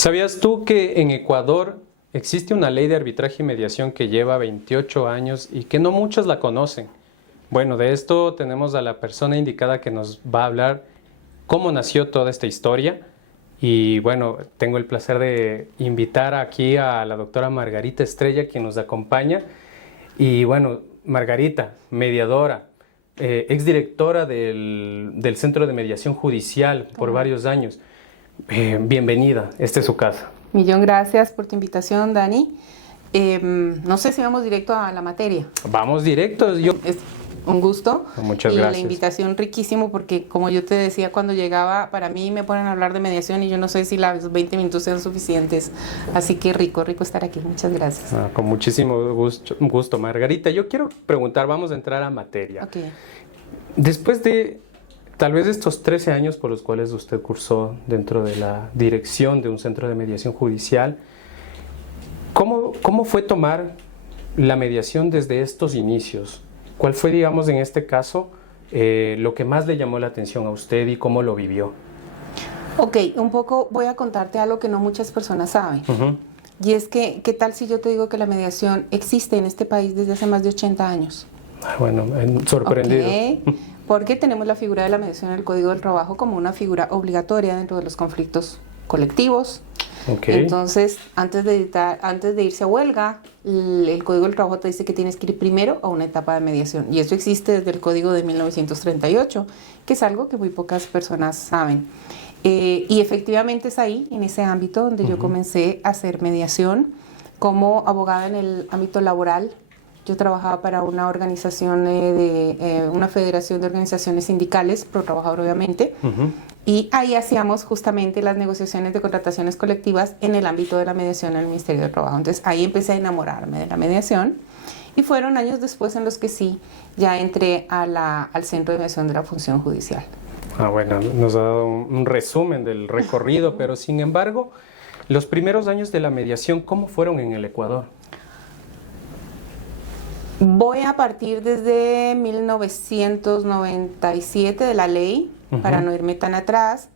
¿Sabías tú que en Ecuador existe una ley de arbitraje y mediación que lleva 28 años y que no muchos la conocen? Bueno, de esto tenemos a la persona indicada que nos va a hablar cómo nació toda esta historia. Y bueno, tengo el placer de invitar aquí a la doctora Margarita Estrella, quien nos acompaña. Y bueno, Margarita, mediadora, exdirectora del Centro de Mediación Judicial por varios años. Bienvenida, esta es su casa. Millón gracias por tu invitación, Dani. No sé si vamos directo a la materia. Vamos directos. Es un gusto. Muchas gracias. Y la invitación riquísimo porque, como yo te decía cuando llegaba, para mí me ponen a hablar de mediación y yo no sé si los 20 minutos sean suficientes. Así que rico estar aquí. Muchas gracias. Con muchísimo gusto, Margarita. Yo quiero preguntar, vamos a entrar a materia. Okay. Después de tal vez estos 13 años por los cuales usted cursó dentro de la dirección de un centro de mediación judicial, ¿cómo fue tomar la mediación desde estos inicios? ¿Cuál fue, digamos, en este caso, lo que más le llamó la atención a usted y cómo lo vivió? Ok, un poco voy a contarte algo que no muchas personas saben. Y es que, ¿qué tal si yo te digo que la mediación existe en este país desde hace más de 80 años? Bueno, sorprendido. Okay, porque tenemos la figura de la mediación en el Código del Trabajo como una figura obligatoria dentro de los conflictos colectivos. Okay. Entonces, antes de irse a huelga, el Código del Trabajo te dice que tienes que ir primero a una etapa de mediación. Y eso existe desde el Código de 1938, que es algo que muy pocas personas saben. Y efectivamente es ahí, en ese ámbito, donde yo comencé a hacer mediación como abogada en el ámbito laboral. Yo trabajaba para una organización, una federación de organizaciones sindicales, pro trabajador obviamente, y ahí hacíamos justamente las negociaciones de contrataciones colectivas en el ámbito de la mediación en el Ministerio de Trabajo. Entonces ahí empecé a enamorarme de la mediación y fueron años después en los que sí, ya entré al Centro de Mediación de la Función Judicial. Bueno, nos ha dado un resumen del recorrido, pero sin embargo, los primeros años de la mediación, ¿cómo fueron en el Ecuador? Voy a partir desde 1997 de la ley, para no irme tan atrás.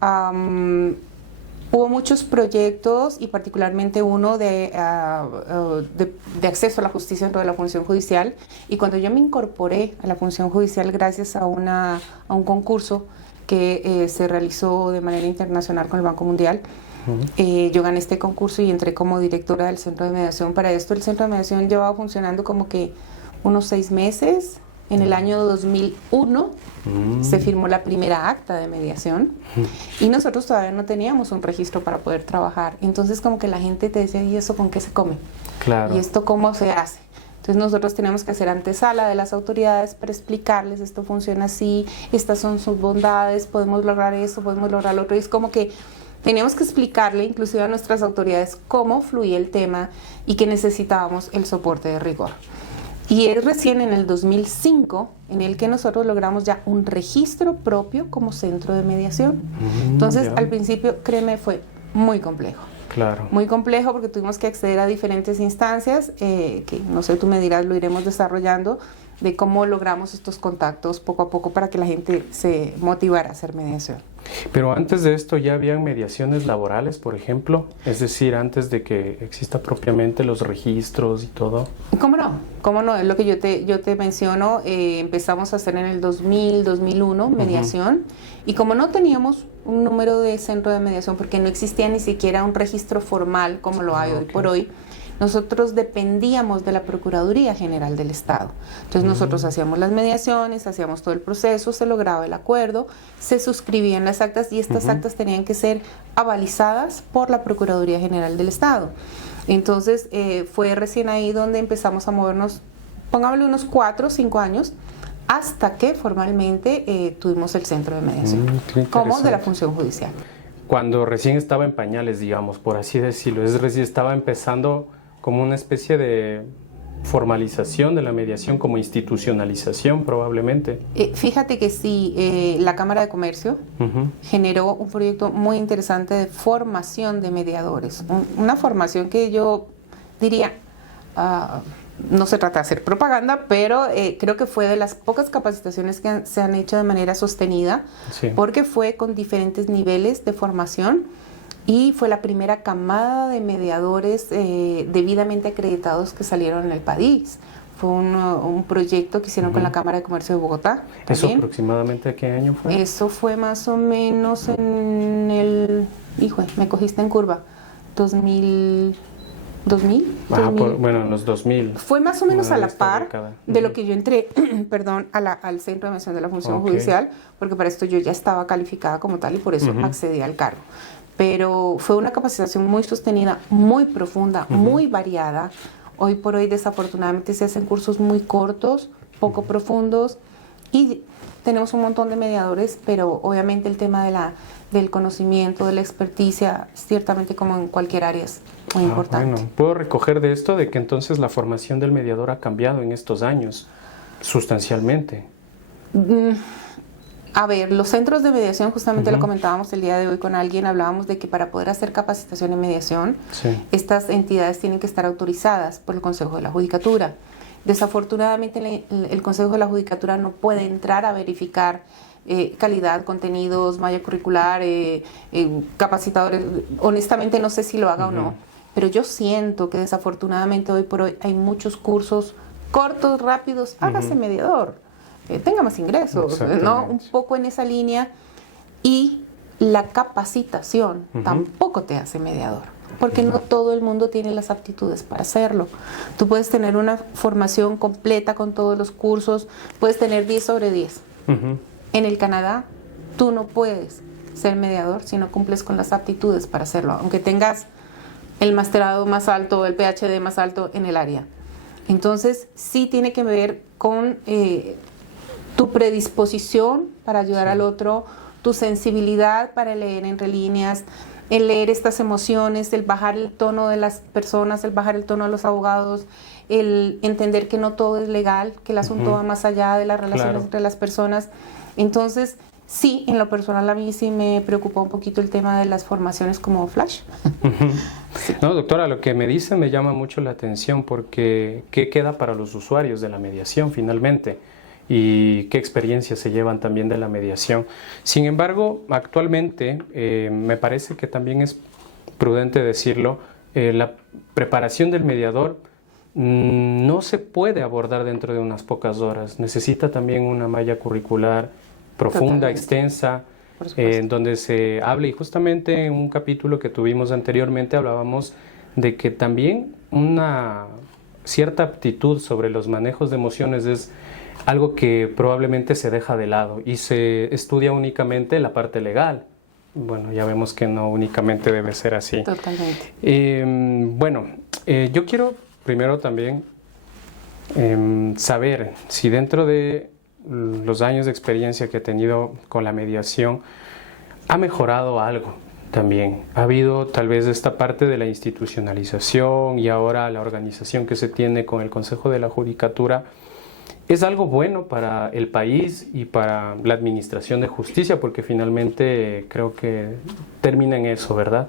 Hubo muchos proyectos y particularmente uno de acceso a la justicia dentro de la función judicial. Y cuando yo me incorporé a la función judicial gracias a un concurso que se realizó de manera internacional con el Banco Mundial, yo gané este concurso y entré como directora del Centro de Mediación. Para esto el Centro de Mediación llevaba funcionando como que unos 6 meses. En el año 2001 se firmó la primera acta de mediación y nosotros todavía no teníamos un registro para poder trabajar. Entonces como que la gente te decía, ¿y eso con qué se come? Claro. ¿Y esto cómo se hace? Entonces nosotros teníamos que hacer antesala de las autoridades para explicarles esto funciona así, estas son sus bondades, podemos lograr eso, podemos lograr lo otro. Y es como que teníamos que explicarle inclusive a nuestras autoridades cómo fluía el tema y que necesitábamos el soporte de rigor. Y es recién en el 2005 en el que nosotros logramos ya un registro propio como centro de mediación. Entonces, al principio, créeme, fue muy complejo. Claro. Muy complejo porque tuvimos que acceder a diferentes instancias, que no sé, tú me dirás, lo iremos desarrollando, de cómo logramos estos contactos poco a poco para que la gente se motivara a hacer mediación. Pero antes de esto ya habían mediaciones laborales, por ejemplo, es decir, antes de que exista propiamente los registros y todo. ¿Cómo no? ¿Cómo no? Es lo que yo te menciono. Empezamos a hacer en el 2000, 2001 mediación y como no teníamos un número de centro de mediación porque no existía ni siquiera un registro formal como lo hay hoy por hoy, nosotros dependíamos de la Procuraduría General del Estado. Entonces nosotros hacíamos las mediaciones, hacíamos todo el proceso, se lograba el acuerdo, se suscribían las actas y estas actas tenían que ser avalizadas por la Procuraduría General del Estado. Entonces fue recién ahí donde empezamos a movernos, pongámosle unos 4 o 5 años, hasta que formalmente tuvimos el centro de mediación, como de la función judicial. Cuando recién estaba en pañales, digamos, por así decirlo, es decir, estaba empezando como una especie de formalización de la mediación, como institucionalización probablemente. Fíjate que sí, la Cámara de Comercio generó un proyecto muy interesante de formación de mediadores, una formación que yo diría, no se trata de hacer propaganda, pero creo que fue de las pocas capacitaciones que se han hecho de manera sostenida, porque fue con diferentes niveles de formación y fue la primera camada de mediadores debidamente acreditados que salieron en el país. Fue un proyecto que hicieron con la Cámara de Comercio de Bogotá. ¿Eso también. aproximadamente a qué año fue? Eso fue más o menos en el... Híjole, me cogiste en curva. 2000... Bueno, en los 2000. Fue más o menos a la par década. de lo que yo entré, perdón, al Centro de Mediación de la Función Judicial, porque para esto yo ya estaba calificada como tal y por eso accedí al cargo. Pero fue una capacitación muy sostenida, muy profunda, muy variada. Hoy por hoy, desafortunadamente, se hacen cursos muy cortos, poco profundos, y tenemos un montón de mediadores, pero obviamente el tema del conocimiento, de la experticia, ciertamente como en cualquier área es muy importante. Bueno, puedo recoger de esto de que entonces la formación del mediador ha cambiado en estos años, sustancialmente. A ver, los centros de mediación, justamente lo comentábamos el día de hoy con alguien, hablábamos de que para poder hacer capacitación en mediación, estas entidades tienen que estar autorizadas por el Consejo de la Judicatura. Desafortunadamente el Consejo de la Judicatura no puede entrar a verificar calidad, contenidos, malla curricular, capacitadores. Honestamente no sé si lo haga o no, pero yo siento que desafortunadamente hoy por hoy hay muchos cursos cortos, rápidos, hágase mediador, tenga más ingresos, ¿no? Un poco en esa línea. Y la capacitación tampoco te hace mediador, porque no todo el mundo tiene las aptitudes para hacerlo. Tú puedes tener una formación completa con todos los cursos, puedes tener 10 sobre 10. En el Canadá, tú no puedes ser mediador si no cumples con las aptitudes para hacerlo, aunque tengas el masterado más alto, el PhD más alto en el área. Entonces, sí tiene que ver con tu predisposición para ayudar al otro, tu sensibilidad para leer entre líneas, el leer estas emociones, el bajar el tono de las personas, el bajar el tono de los abogados, el entender que no todo es legal, que el asunto va más allá de las relaciones entre las personas. Entonces, sí, en lo personal a mí sí me preocupó un poquito el tema de las formaciones como Flash. No, doctora, lo que me dice me llama mucho la atención porque ¿qué queda para los usuarios de la mediación finalmente? Y qué experiencias se llevan también de la mediación. Sin embargo, actualmente me parece que también es prudente decirlo, la preparación del mediador no se puede abordar dentro de unas pocas horas. Necesita también una malla curricular profunda, extensa, en donde se hable, y justamente en un capítulo que tuvimos anteriormente hablábamos de que también una cierta aptitud sobre los manejos de emociones es algo que probablemente se deja de lado y se estudia únicamente la parte legal. Bueno, ya vemos que no únicamente debe ser así. Totalmente. Yo quiero primero también saber si dentro de los años de experiencia que he tenido con la mediación ha mejorado algo también. Ha habido tal vez esta parte de la institucionalización y ahora la organización que se tiene con el Consejo de la Judicatura. Es algo bueno para el país y para la administración de justicia, porque finalmente creo que termina en eso, ¿verdad?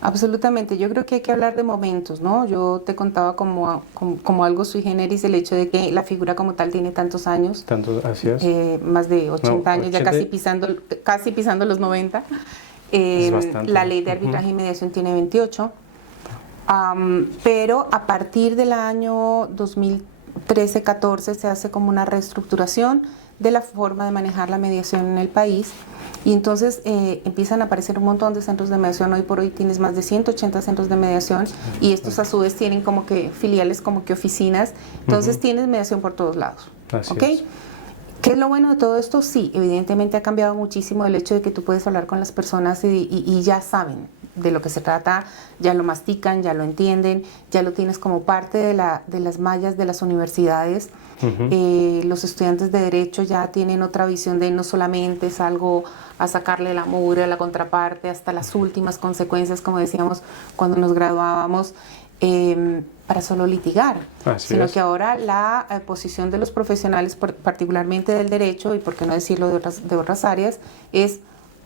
Absolutamente, yo creo que hay que hablar de momentos, ¿no? Yo te contaba como algo sui generis el hecho de que la figura como tal tiene tantos años. Así es. Más de 80 años, 80. Ya casi pisando los 90. La ley de arbitraje y mediación tiene 28. Pero a partir del año 2013-14 se hace como una reestructuración de la forma de manejar la mediación en el país. Y entonces empiezan a aparecer un montón de centros de mediación. Hoy por hoy tienes más de 180 centros de mediación y estos a su vez tienen como que filiales, como que oficinas. Entonces tienes mediación por todos lados. Así ¿Ok? es. ¿Qué es lo bueno de todo esto? Sí, evidentemente ha cambiado muchísimo el hecho de que tú puedes hablar con las personas y ya saben de lo que se trata, ya lo mastican, ya lo entienden, ya lo tienes como parte de las mallas de las universidades. Los estudiantes de Derecho ya tienen otra visión de no solamente es algo a sacarle la mugre a la contraparte hasta las últimas consecuencias, como decíamos cuando nos graduábamos, para solo litigar, sino que ahora la posición de los profesionales, particularmente del derecho, y por qué no decirlo de otras áreas, es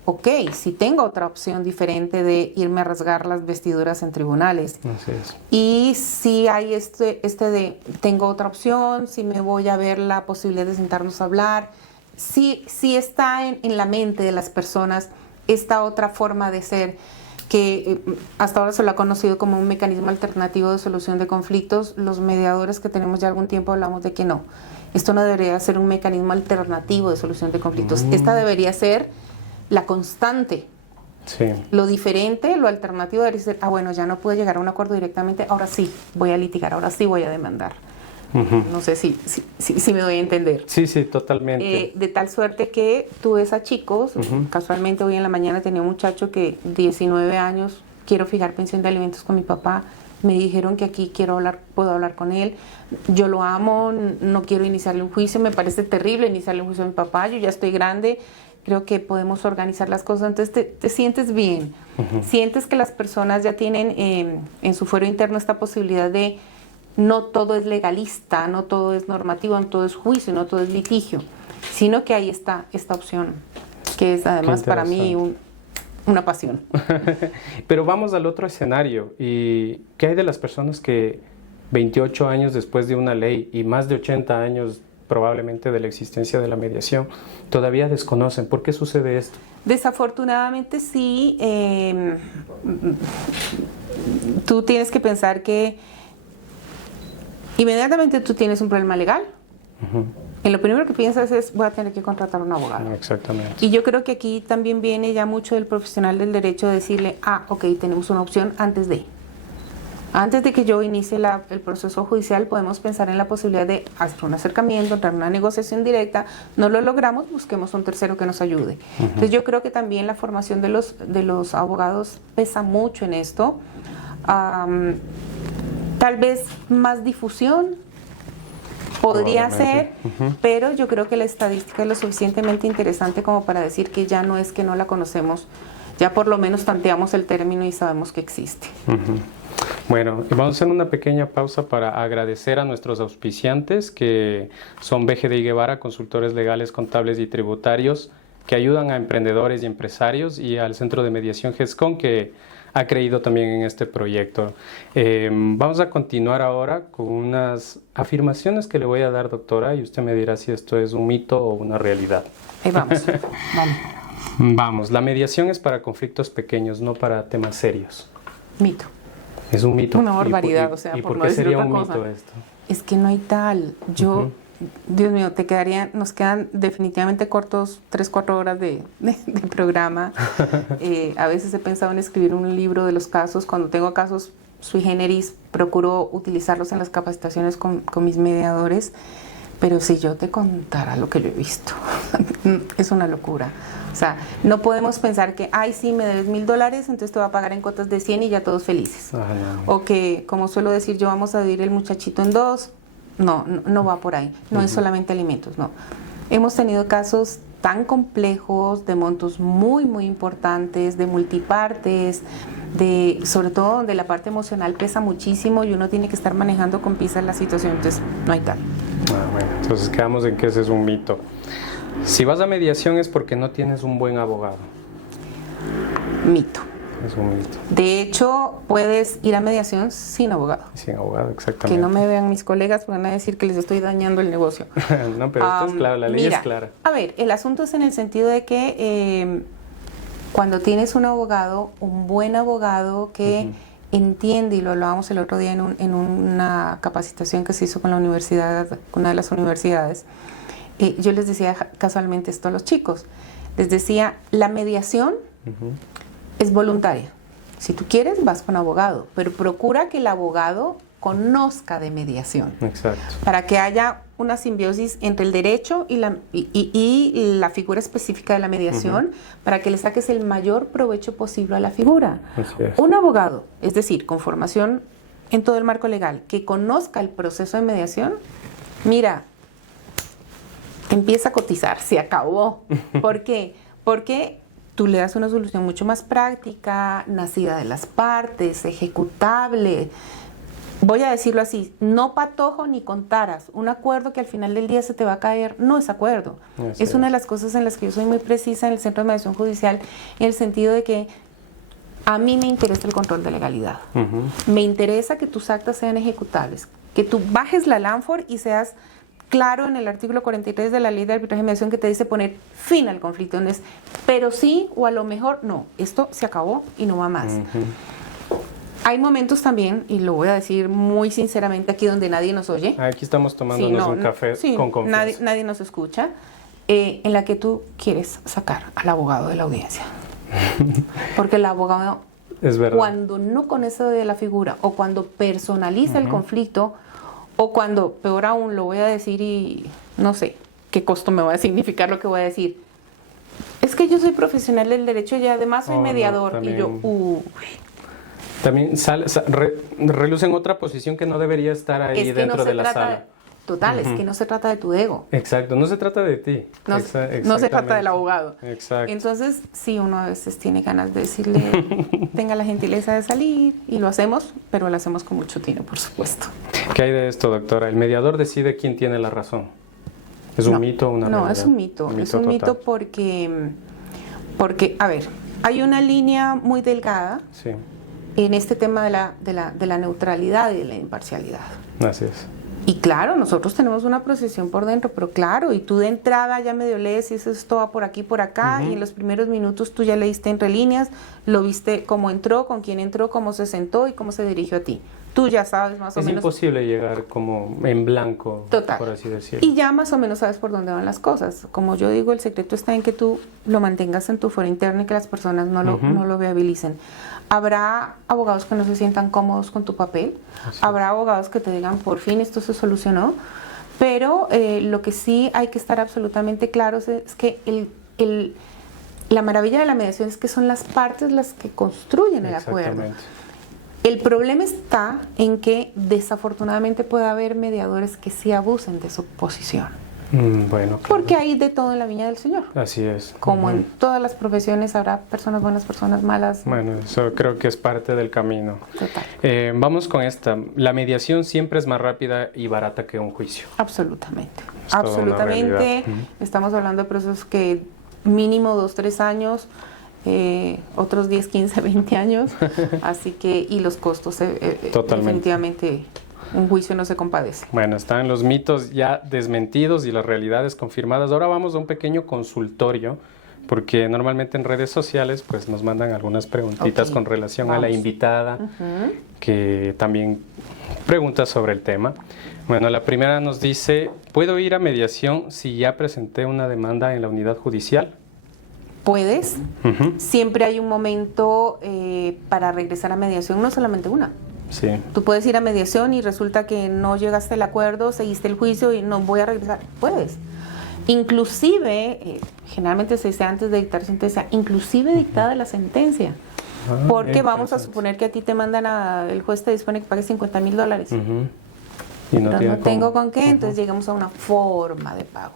ok, si tengo otra opción diferente de irme a rasgar las vestiduras en tribunales. Así es. Y si hay de tengo otra opción, si me voy a ver la posibilidad de sentarnos a hablar, si está en la mente de las personas esta otra forma de ser que hasta ahora se lo ha conocido como un mecanismo alternativo de solución de conflictos. Los mediadores que tenemos ya algún tiempo hablamos de que no. Esto no debería ser un mecanismo alternativo de solución de conflictos. Esta debería ser la constante. Sí. Lo diferente, lo alternativo debería ser, bueno, ya no pude llegar a un acuerdo directamente, ahora sí voy a litigar, ahora sí voy a demandar. No sé si me doy a entender. Sí, totalmente. De tal suerte que tú ves a chicos, casualmente hoy en la mañana tenía un muchacho que 19 años, quiero fijar pensión de alimentos con mi papá, me dijeron que aquí puedo hablar con él, yo lo amo, no quiero iniciarle un juicio, me parece terrible iniciarle un juicio a mi papá, yo ya estoy grande, creo que podemos organizar las cosas, entonces te sientes bien, sientes que las personas ya tienen en su fuero interno esta posibilidad de no todo es legalista, no todo es normativo, no todo es juicio, no todo es litigio, sino que ahí está esta opción, que es además para mí una pasión. Pero vamos al otro escenario. ¿Y qué hay de las personas que 28 años después de una ley y más de 80 años probablemente de la existencia de la mediación todavía desconocen? ¿Por qué sucede esto? Desafortunadamente sí. Tú tienes que pensar que inmediatamente tú tienes un problema legal. Y lo primero que piensas es, voy a tener que contratar a un abogado. Exactamente. Y yo creo que aquí también viene ya mucho del profesional del derecho de decirle, ok, tenemos una opción antes de que yo inicie el proceso judicial, podemos pensar en la posibilidad de hacer un acercamiento, entrar en una negociación directa. No lo logramos, busquemos un tercero que nos ayude. Entonces yo creo que también la formación de los abogados pesa mucho en esto. Tal vez más difusión podría ser, pero yo creo que la estadística es lo suficientemente interesante como para decir que ya no es que no la conocemos, ya por lo menos tanteamos el término y sabemos que existe. Bueno, vamos a hacer una pequeña pausa para agradecer a nuestros auspiciantes, que son BGD y Guevara, consultores legales, contables y tributarios, que ayudan a emprendedores y empresarios, y al Centro de Mediación GESCON, que ha creído también en este proyecto. Vamos a continuar ahora con unas afirmaciones que le voy a dar, doctora, y usted me dirá si esto es un mito o una realidad. Ahí vamos. Vamos, la mediación es para conflictos pequeños, no para temas serios. Mito. Es un mito. Una barbaridad, ¿Y por qué sería un mito esto? Es que no hay tal. Dios mío, nos quedan definitivamente cortos 3-4 horas de programa. A veces he pensado en escribir un libro de los casos. Cuando tengo casos sui generis, procuro utilizarlos en las capacitaciones con mis mediadores. Pero si yo te contara lo que yo he visto, es una locura. O sea, no podemos pensar que, sí, me debes $1,000, entonces te va a pagar en cuotas de 100 y ya todos felices. O que, como suelo decir yo, vamos a dividir el muchachito en 2. No va por ahí. No es solamente alimentos, no. Hemos tenido casos tan complejos, de montos muy, muy importantes, de multipartes, sobre todo donde la parte emocional pesa muchísimo y uno tiene que estar manejando con pinzas la situación, entonces no hay tal. Bueno, entonces quedamos en que ese es un mito. Si vas a mediación es porque no tienes un buen abogado. Mito. Es un mito. De hecho, puedes ir a mediación sin abogado. Sin abogado, exactamente. Que no me vean mis colegas, van a decir que les estoy dañando el negocio. No, pero esto es claro, la ley es clara. A ver, el asunto es en el sentido de que cuando tienes un abogado, un buen abogado que entiende, y lo hablábamos el otro día en una capacitación que se hizo con la universidad, con una de las universidades, yo les decía casualmente esto a los chicos. Les decía, la mediación es voluntaria. Si tú quieres, vas con abogado, pero procura que el abogado conozca de mediación. Exacto. Para que haya una simbiosis entre el derecho y la figura específica de la mediación, para que le saques el mayor provecho posible a la figura. Así es. Un abogado, es decir, con formación en todo el marco legal, que conozca el proceso de mediación, mira, empieza a cotizar, se acabó. ¿Por qué? Porque tú le das una solución mucho más práctica, nacida de las partes, ejecutable. Voy a decirlo así, no patojo ni con taras. Un acuerdo que al final del día se te va a caer, no es acuerdo. Es una de las cosas en las que yo soy muy precisa en el Centro de Mediación Judicial, en el sentido de que a mí me interesa el control de legalidad. Me interesa que tus actas sean ejecutables, que tú bajes la LANFOR y seas claro en el artículo 43 de la Ley de Arbitraje y Mediación que te dice poner fin al conflicto, donde es, pero sí o a lo mejor no, esto se acabó y no va más. Hay momentos también, y lo voy a decir muy sinceramente aquí donde nadie nos oye. Aquí estamos tomándonos un café con confianza. Nadie nos escucha, en la que tú quieres sacar al abogado de la audiencia. Porque el abogado, es verdad, cuando no conoce de la figura o cuando personaliza el conflicto o cuando, peor aún, lo voy a decir y no sé qué costo me va a significar lo que voy a decir. Es que yo soy profesional del derecho y además soy mediador. No, y yo, también reluce en otra posición que no debería estar ahí dentro de la sala. Total, es que no se trata de tu ego. Exacto, no se trata de ti. No se trata del abogado. Exacto. Entonces, sí, uno a veces tiene ganas de decirle, tenga la gentileza de salir, y lo hacemos, pero lo hacemos con mucho tino, por supuesto. ¿Qué hay de esto, doctora? ¿El mediador decide quién tiene la razón? ¿Es un mito o una realidad? No, es un mito. Es un mito porque, a ver, hay una línea muy delgada en este tema de la neutralidad y de la imparcialidad. Así es. Y claro, nosotros tenemos una procesión por dentro, pero claro, y tú de entrada ya medio lees y esto va por aquí, por acá, y en los primeros minutos tú ya leíste entre líneas, lo viste cómo entró, con quién entró, cómo se sentó y cómo se dirigió a ti. Tú ya sabes más o menos. Es imposible llegar como en blanco, total, por así decirlo. Y ya más o menos sabes por dónde van las cosas. Como yo digo, el secreto está en que tú lo mantengas en tu fuero interno y que las personas no lo viabilicen. Habrá abogados que no se sientan cómodos con tu papel, habrá abogados que te digan, por fin esto se solucionó, pero lo que sí hay que estar absolutamente claros es que la maravilla de la mediación es que son las partes las que construyen el acuerdo. El problema está en que desafortunadamente puede haber mediadores que sí abusen de su posición. Bueno, claro. Porque hay de todo en la viña del Señor. Así es. Como en todas las profesiones habrá personas buenas, personas malas. Bueno, eso creo que es parte del camino. Total. Vamos con esta. La mediación siempre es más rápida y barata que un juicio. Absolutamente. Es Absolutamente. Estamos hablando de procesos que mínimo 2, 3 años, otros 10, 15, 20 años. Así que, y los costos definitivamente... Un juicio no se compadece. Bueno, están los mitos ya desmentidos y las realidades confirmadas. Ahora vamos a un pequeño consultorio, porque normalmente en redes sociales pues nos mandan algunas preguntitas con relación a la invitada, que también pregunta sobre el tema. Bueno, la primera nos dice, ¿puedo ir a mediación si ya presenté una demanda en la unidad judicial? Puedes. Siempre hay un momento para regresar a mediación, no solamente una. Sí. Tú puedes ir a mediación y resulta que no llegaste al acuerdo, seguiste el juicio y no voy a regresar. Puedes. Inclusive, generalmente se dice antes de dictar sentencia, inclusive dictada la sentencia. Porque vamos a suponer que a ti te mandan el juez te dispone que pagues $50,000. Y no, pero no tengo con qué, entonces llegamos a una forma de pago.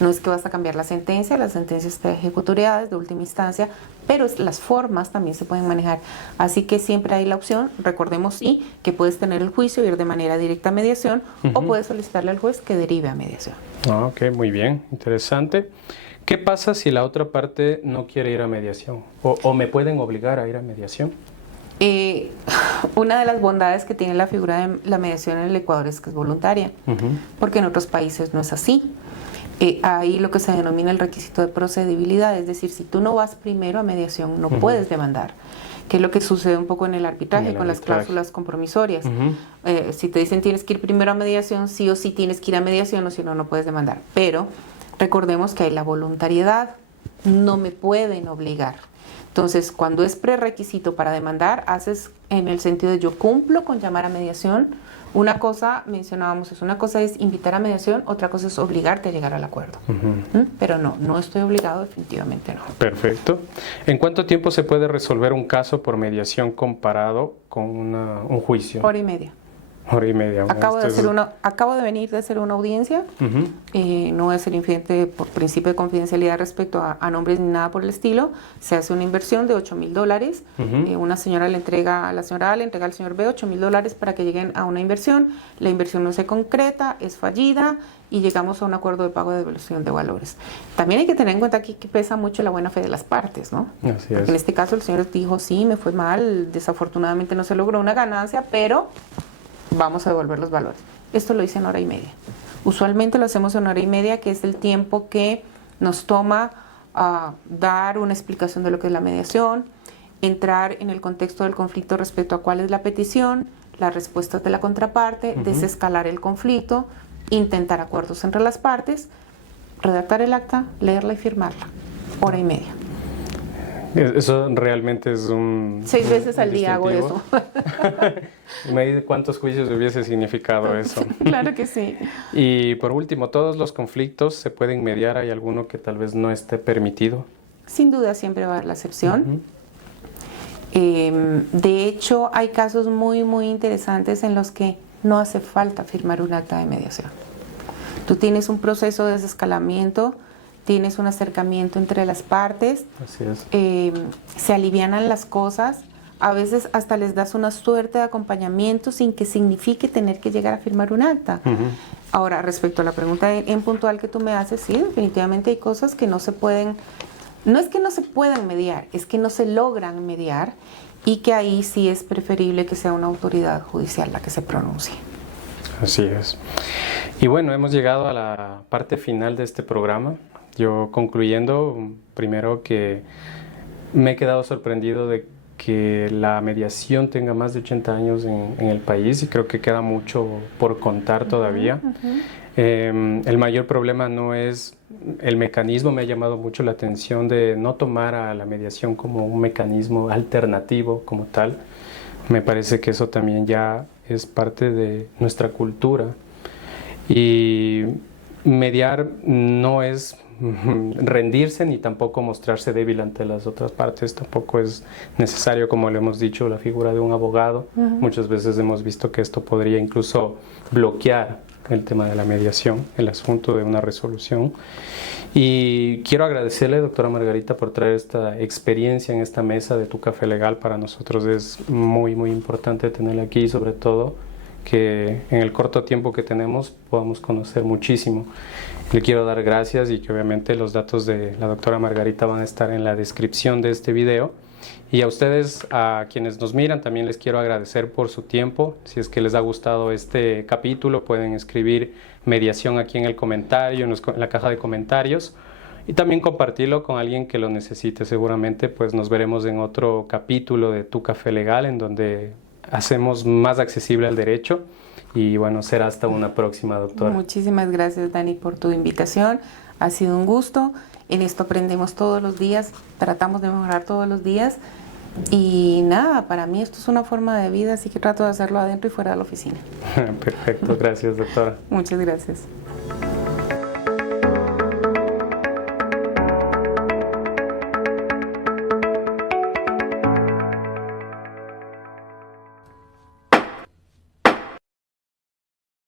No es que vas a cambiar la sentencia está ejecutoriada de última instancia, pero las formas también se pueden manejar. Así que siempre hay la opción, recordemos sí, que puedes tener el juicio, ir de manera directa a mediación, o puedes solicitarle al juez que derive a mediación. Ok, muy bien, interesante. ¿Qué pasa si la otra parte no quiere ir a mediación? ¿O me pueden obligar a ir a mediación? Una de las bondades que tiene la figura de la mediación en el Ecuador es que es voluntaria, porque en otros países no es así. Hay lo que se denomina el requisito de procedibilidad, es decir, si tú no vas primero a mediación, no puedes demandar, que es lo que sucede un poco en el arbitraje con las cláusulas compromisorias. Si te dicen tienes que ir primero a mediación, sí o sí tienes que ir a mediación, o si no, no puedes demandar. Pero recordemos que hay la voluntariedad, no me pueden obligar. Entonces, cuando es prerequisito para demandar, haces en el sentido de yo cumplo con llamar a mediación. Una cosa, mencionábamos eso, una cosa es invitar a mediación, otra cosa es obligarte a llegar al acuerdo. Pero no estoy obligado, definitivamente no. Perfecto. ¿En cuánto tiempo se puede resolver un caso por mediación comparado con un juicio? 1 hora y media. 1 hora y media. Acabo de venir de hacer una audiencia. No voy a ser infidente por principio de confidencialidad respecto a nombres ni nada por el estilo. Se hace una inversión de $8,000. Una señora le entrega a la señora A, le entrega al señor B $8,000 para que lleguen a una inversión. La inversión no se concreta, es fallida y llegamos a un acuerdo de pago de devolución de valores. También hay que tener en cuenta aquí que pesa mucho la buena fe de las partes, ¿no? Así es. En este caso el señor dijo, sí, me fue mal, desafortunadamente no se logró una ganancia, pero vamos a devolver los valores. Esto lo hice en 1 hora y media. Usualmente lo hacemos en 1 hora y media, que es el tiempo que nos toma dar una explicación de lo que es la mediación, entrar en el contexto del conflicto respecto a cuál es la petición, las respuestas de la contraparte, desescalar el conflicto, intentar acuerdos entre las partes, redactar el acta, leerla y firmarla. 1 hora y media. Eso realmente es un... 6 veces al día hago eso. Imagínate cuántos juicios hubiese significado eso. Claro que sí. Y por último, ¿todos los conflictos se pueden mediar? ¿Hay alguno que tal vez no esté permitido? Sin duda siempre va a haber la excepción. De hecho, hay casos muy, muy interesantes en los que no hace falta firmar un acta de mediación. Tú tienes un proceso de desescalamiento, tienes un acercamiento entre las partes, Así es. Se alivianan las cosas, a veces hasta les das una suerte de acompañamiento sin que signifique tener que llegar a firmar un acta. Ahora, respecto a la pregunta en puntual que tú me haces, sí, definitivamente hay cosas que no se pueden, no es que no se puedan mediar, es que no se logran mediar y que ahí sí es preferible que sea una autoridad judicial la que se pronuncie. Así es. Y bueno, hemos llegado a la parte final de este programa. Yo concluyendo, primero que me he quedado sorprendido de que la mediación tenga más de 80 años en el país y creo que queda mucho por contar todavía. El mayor problema no es el mecanismo, me ha llamado mucho la atención de no tomar a la mediación como un mecanismo alternativo como tal. Me parece que eso también ya es parte de nuestra cultura. Y mediar no es rendirse ni tampoco mostrarse débil ante las otras partes, tampoco es necesario, como le hemos dicho, la figura de un abogado. Muchas veces hemos visto que esto podría incluso bloquear el tema de la mediación, el asunto de una resolución. Y quiero agradecerle, doctora Margarita, por traer esta experiencia en esta mesa de Tu Café Legal. Para nosotros es muy, muy importante tenerla aquí y sobre todo que en el corto tiempo que tenemos podamos conocer muchísimo. Le quiero dar gracias y que obviamente los datos de la doctora Margarita van a estar en la descripción de este video. Y a ustedes, a quienes nos miran, también les quiero agradecer por su tiempo. Si es que les ha gustado este capítulo, pueden escribir mediación aquí en el comentario, en la caja de comentarios. Y también compartirlo con alguien que lo necesite. Seguramente pues nos veremos en otro capítulo de Tu Café Legal, en donde hacemos más accesible el derecho. Y bueno, será hasta una próxima, doctora. Muchísimas gracias, Dani, por tu invitación. Ha sido un gusto. En esto aprendemos todos los días, tratamos de mejorar todos los días. Y nada, para mí esto es una forma de vida, así que trato de hacerlo adentro y fuera de la oficina. Perfecto, gracias, doctora. Muchas gracias.